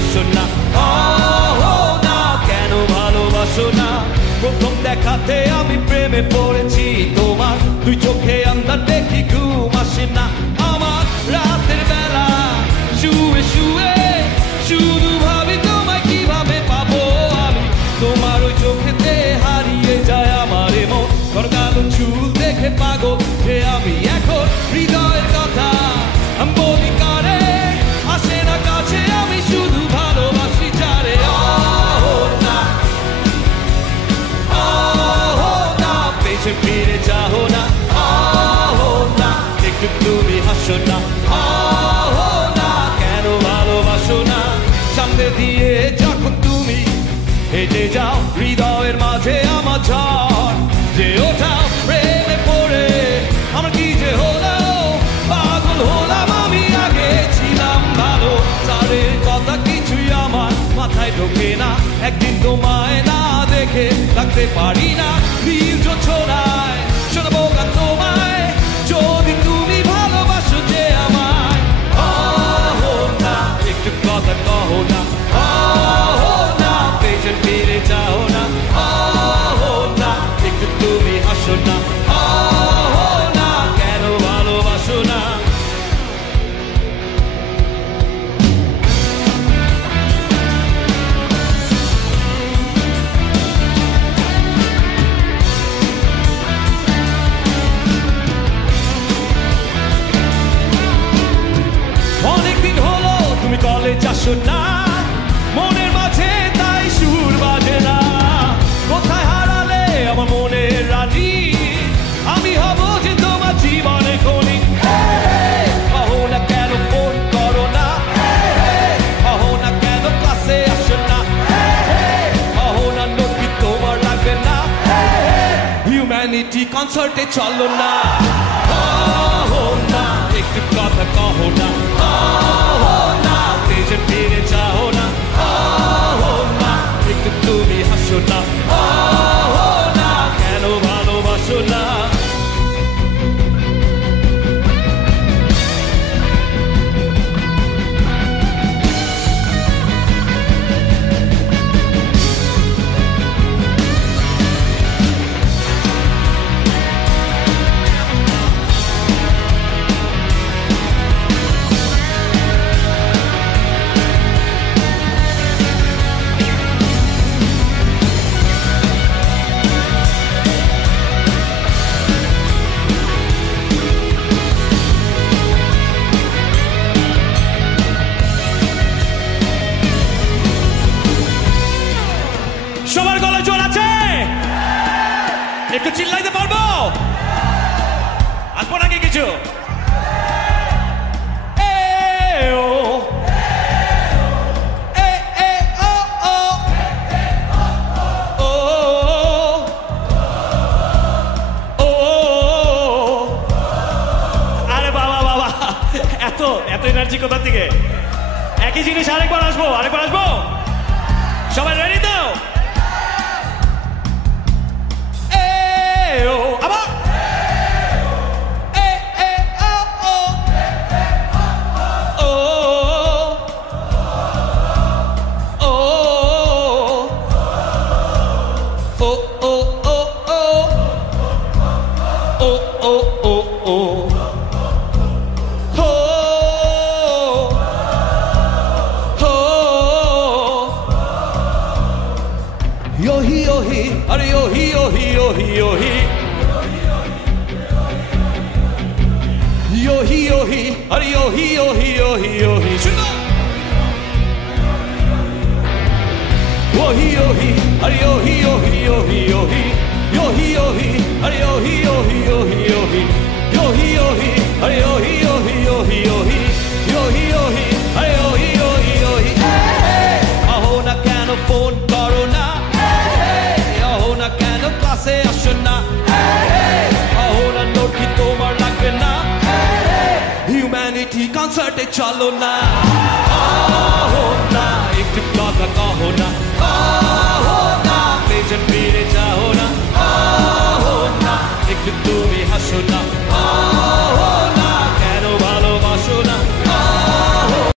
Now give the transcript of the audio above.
হাসো না, না কেন ভালোবাসো না? প্রথম দেখাতে আমি প্রেমে পড়েছি তোমার, দুই চোখে আন্ধার দেখি ঘুম আসে না আমার। রাতের বেলা শুয়ে শুয়ে শুধু ভাবি তোমায় কিভাবে পাবো আমি। তোমার ওই চোখেতে হারিয়ে যায় আমার মন, কালো চুল দেখে পাগল যে আমি এখন। হৃদয়ের কথা বলি কারে, আসে না কাছে আমি শুধু ভালোবাসি যারে। না পেছন ফিরে যাও না, না একটু তুমি হাসো না, না কেন ভালোবাসো না? সামনে দিয়ে যখন তুমি হেঁটে যাও, হৃদয়ের মাঝে আমার ঝড় যে ওঠাও। প্রেমে পড়ে আমার কি যে হলো, পাগল হলাম আমি, আগে ছিলাম ভালো। তারের কথা কিছুই আমার মাথায় ঢোকে না, একদিন তোমায় না দেখে থাকতে পারি না। নীল জোছনায় শোনাবো গান তোমায়, যদি তুমি ভালোবাসো যে আমায়। না একটু কথা কহো না, না পেছন ফিরে যাও না, না একটু তুমি হাসো না, না কেন ভালোবাসো না? অনেকদিন হলো তুমি কলেজ আসো না, মনের মাঝে তাই সুর বাজে না। কোথায় হারালে আমার মনের রানী, আমি হব যে তোমার জীবনে খনি। কহো না কেন ফোন করো না, কহো না কেন ক্লাসে আসো না, কহো না নোট কি তোমার লাগবে না, হিউম্যানিটি কনসার্টে চলো না। কহো না একটু কথা কহো না, না পেছন ফিরে যাও না, না একটু তুমি হাসো না, না কেন ভালোবাসো না? সবার গলায় জোর আছে? একটু চিল্লাইতে পারবো? আসবো নাকি কিছু? আরে বাবা বাবা, এত এত এনার্জি কোথা থেকে? একই জিনিস আরেকবার আসবো, আরেকবার আসবো। সবাই রেডি তো? আবার yohi yohi, are yohi yohi yohi yohi, yohi yohi, are yohi yohi yohi yohi, shuna. Yohi yohi, are yohi yohi yohi yohi, yohi yohi, are yohi yohi yohi yohi, yohi yohi, are yohi yohi yohi yohi, yohi yohi, are yohi yohi yohi. Aho na keno phone karo na, aho na keno classe asho na, aho na note ki tomar lagbe na, humanity concert e chalo na.